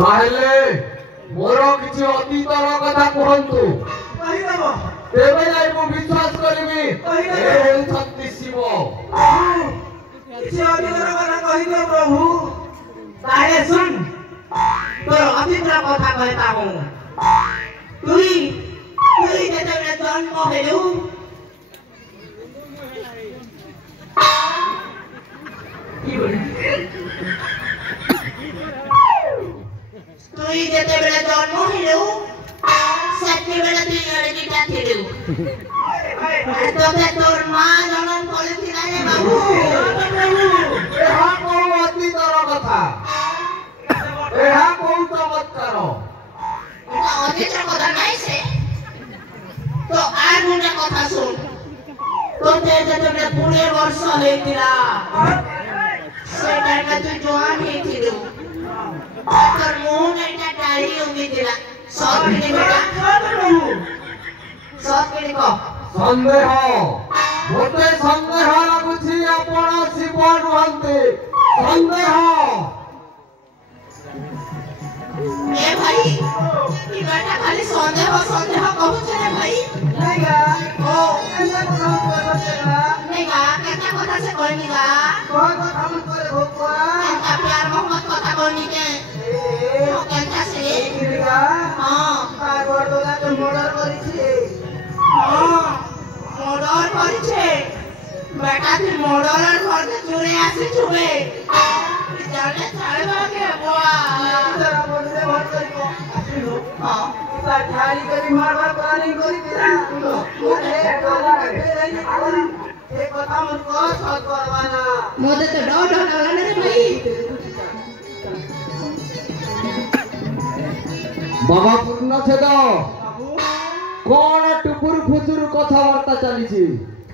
ताहले मोर किछि अतीतर कथा कहंतु कहि देबो तेबे जाई मु विश्वास करबी हे शक्ति शिव किछि अतीतर कथा कहि दे प्रभु ताहे सुन तोर अतीतर कथा कहता हूं तुई जेतेबेले जन्म हेलु तुई जेतेबेले जन्म हेलु सेतेबेले तुई लड़कीटा थिलु तोते तोर मां जनम करथिला रे बाबू एहा को अतीतर कथा एहा को चमत्कार এটা অতীতের কথা নাই সে তো আর গুণে কথা শুন তোতে যেতে 15 বর্ষ হইতিলা সে টাইমে তুই জোয়ান হইতিলু তোর মুহ এটা টাড়ি উগিতিলা সব কিনি বেটা সব কিনি কো সন্দেহ মতে সন্দেহ লাগুছি আপন শিব নুহন্তে সন্দেহ ए भाई ई बेटा खाली संदेह कहू रे भाई नैगा ओ केना কথা कहतेला नैगा केना কথা से कहनीगा कोन কথা मन करे भोकवा एका प्यार मोहब्बत কথা कहनी के ए ओ केना से नैगा हां पागल दोला तो मर्डर करिছে हां मर्डर करिছে बेटा तुम मर्डरर घर से चोरे आसी छुबे जाने छाड़बा के बुआ तेरा बोलले भर करियो आसिलो हां ता ठारी करी मारबार प्लानिंग करी तेरा मोरे काला के रही कोन ए कथा मन को सत करवाना मोदे तो डर लागला रे भाई बाबा पूर्ण छेद कोन टुपुर फुसुर कथा वार्ता चलीछि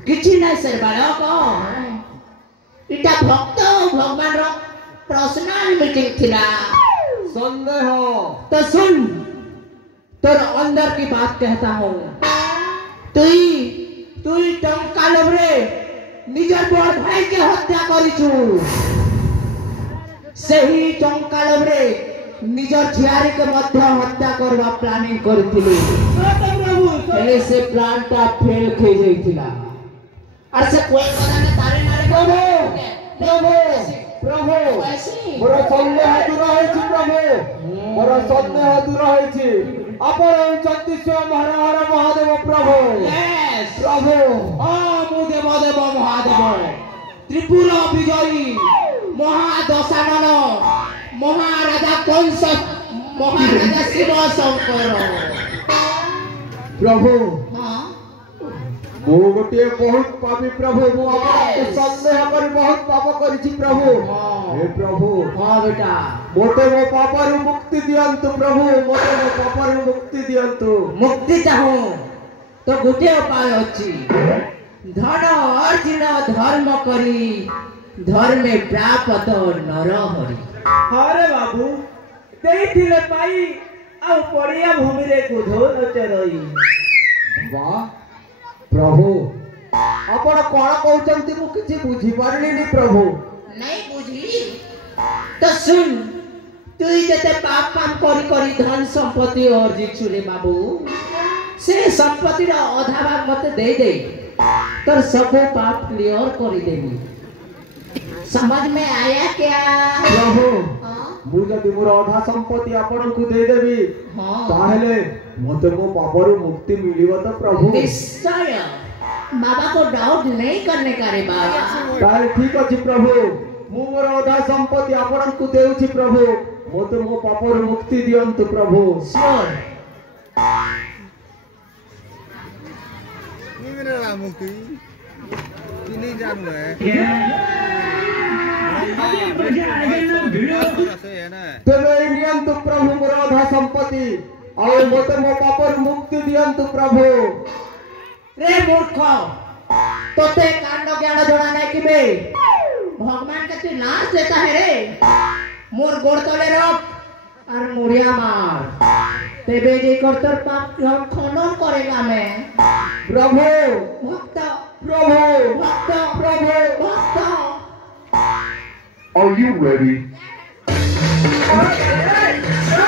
किछि नै सर बालक इटा भक्त भगवान रो पर्सनल मीटिंग थिला संदेह तो सुन तोर अंदर की बात कहता हूं तुई टंका लोभरे निजर बड़ भाई के हत्या करिछु सही टंका लोभरे निजर झियारी के मध्य हत्या करवा प्लानिंग करथिले प्रभु से प्लानटा फेल खे जाइथिला और से कोई पता ने तारे मारे प्रभु प्रभु मोर संदेह दूर होइछि प्रभु मोर संदेह दूर होइछि आपण चंदीश्वर महाराज महादेव प्रभु यस प्रभु मु देव महादेव त्रिपुरा विजयी महादशानन महाराजा कंस महाराजा शिव शंकर प्रभु हां मो गोटे बहुत पापी प्रभु मो आपके संदेह कर बहुत पाप करिछि प्रभु हे प्रभु हां बेटा मोटे मो पापरु मुक्ति दियंतु प्रभु मोटे मो पापरु मुक्ति दियंतु मुक्ति चाहूं तो गोटे उपाय अछि धन अर्जुन धर्म करी धर्मे प्राप्त नर हरि अरे बाबू देथिले पाई आ पड़िया भूमि रे कुधो न चरई वाह प्रभु आपण कोन कहउचंती मु किछि बुझी पारलिनी प्रभु नहीं बुझली तो सुन तुई जते पाप काम करी धन संपत्ति अर्जिछु रे बाबू से संपत्ति रा आधा भाग मते दे तोर सब पाप क्लियर करी देबी समझ में आया क्या प्रभु हां मु जदि मोर आधा संपत्ति आपण को दे देबी हां ताहले मते मो पापरु मुक्ति मिलिबो तो प्रभु निश्चय बाबा को डाउट नहीं करने का रे बाबा ताहले ठीक अछि प्रभु मु मोर आधा संपत्ति आपण को देउछि प्रभु मते मो पापरु मुक्ति दियंतु प्रभु श्योर मिलेगा मुक्ति नहीं जानू है तेरे नियंतु प्रभु मोर आधा संपत्ति और मते मो पापरु मुक्ति दियंतु प्रभु रे मूर्ख तोते कांड ज्ञान जणा नहीं कि बे भगवान के तू नाच देता है रे मोर गोड़ तले रख और मुड़िया मार तेबे जे कर तोर पाप खंडन करेगा मैं प्रभु भक्त प्रभु भक्त Are you ready? भक्त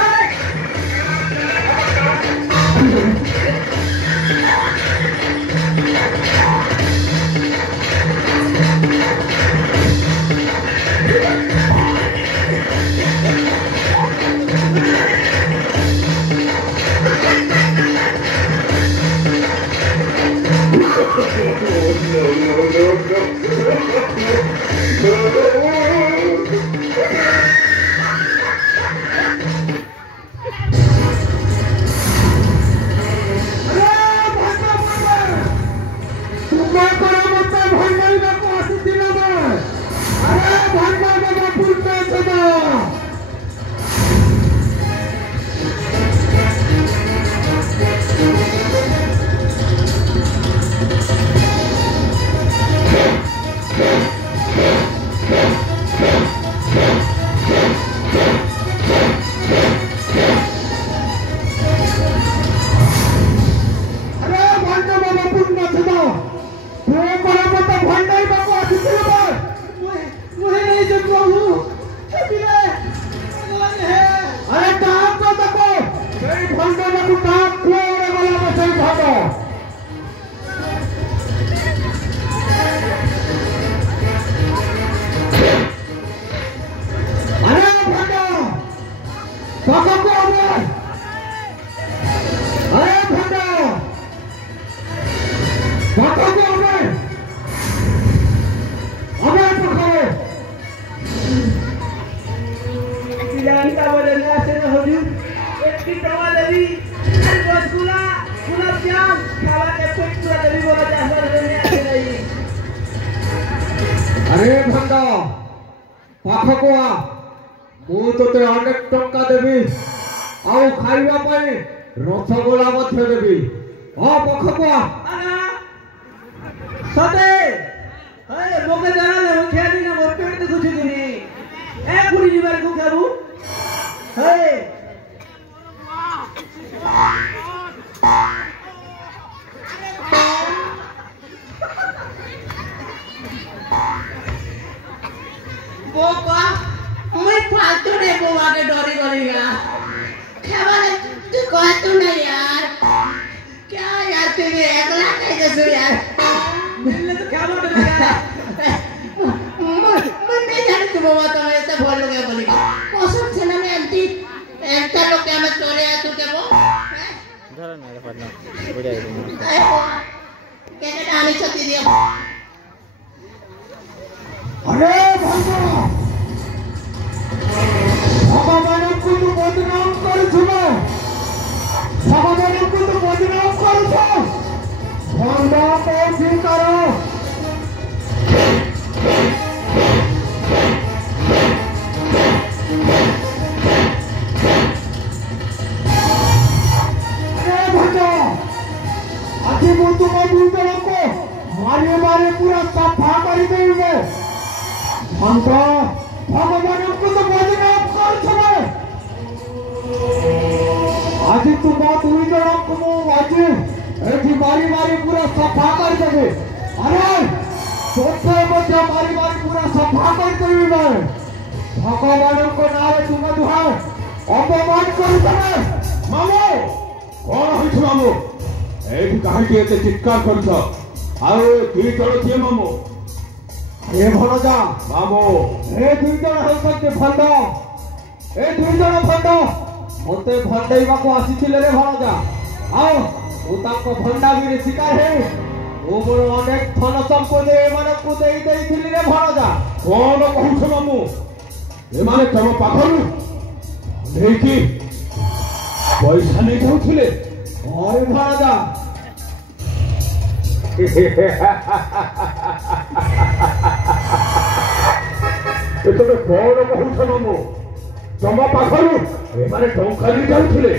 ପାଖକୁ ଆମେ ପାଖରେ ପିଲାଟା ବୋଲେ ନା ସେ ହଜୁର একটি টাকা দেবি আর রসগোল্লা গোলাপ জাম খাওয়া কে পেট পুরা দেবি বলা যাবার জন্য আসে নাই আরে ভণ্ড পাখକୁ ଆ ମୁଁ ତୋତେ ଅନେକ ଟଙ୍କା ଦେବି ଆଉ ଖାଇବା ପାଇଁ ରସଗୋଲା ମଧ୍ୟ ଦେବି ପାଖକୁ ଆ সতে এই মোকে জানালে ও খেয়ালি না মোর পেট দেখুছি তুমি এক পুরি দিবার কো খাবু এই बोका मैं फालतू रे बोवा के डोरी करेगा खेवाले तू कह तू नहीं यार क्या यार तू भी अगला कैसे यार मिलने तो क्या बोल रहा मैं नहीं जानती तू बोवा तो ऐसे बोल लोगे बोली कसम से ना मैं एंटी एंटा लोग क्या मैं चोरे आ तू क्या वो धरा ना रे पड़ना बुझा दे कैसे डाली छती दिया अरे भण्ड भगवानଙ୍କୁ ତୁ ବଦନାମ କରୁଛୁ ଭଗବାନଙ୍କୁ ତୁ ବଦନାମ କରୁଛୁ ଭଣ୍ଡ କହୁଛି କର ଆଜି ମୁଁ ତୁମ ଦୁଇ ଜଣଙ୍କୁ ମାରି ମାରି ପୁରା ସଫା କରିଦେବି ଭଣ୍ଡ ଭଗବାନଙ୍କୁ ତ ବଦନାମ କରୁଛ ଆଜି ତୁମ ଦୁଇ ଜଣଙ୍କୁ ମୁଁ ଆଜି ଏଠି ମାରି ମାରି ପୁରା ସଫା କରିଦେବି ଆରେ ତୋତେ ମଧ୍ୟ ମାରି ମାରି ପୁରା ସଫା କରିଦେବି ଭଗବାନଙ୍କ ନାଁରେ ତୁମେ ଦୁହେଁ ଅପମାନ କରୁଛ ମାମୁ କଣ ହେଇଛି ମାମୁ ଏଇଠି କାହିଁକି ଏତେ ଚିତ୍କାର କରୁଛ ଆଉ ଦୁଇ ଜଣ କିଏ ମାମୁ ଏ ଭଣଜା ମାମୁ ଏ ଦୁଇ ଜଣ ହେଉଛନ୍ତି ଭଣ୍ଡ ଏ ଦୁଇ ଜଣ ଭଣ୍ଡ ମୋତେ ଭଣ୍ଡେଇବାକୁ ଆସିଥିଲେ ରେ ଭଣଜା ଆଉ ମୁଁ ତାଙ୍କ ଭଣ୍ଡାମିରେ ଶିକାର ହେଇ ମୁଁ ମୋର ଅନେକ ଧନ ସମ୍ପତ୍ତି ଏମାନଙ୍କୁ ଦେଇଥିଲି ରେ ଭଣଜା କଣ କହୁଛ ମାମୁ ଏମାନେ ତମ ପାଖରୁ ନେଇକି ପଇସା ନେଇ ଯାଉଥିଲେ ଅରେ ଭଣଜା ଏତେବେଳେ କଣ କହୁଛ ମାମୁ ତମ ପାଖରୁ ଏମାନେ ଟଙ୍କା ନେଇ ଯାଉଥିଲେ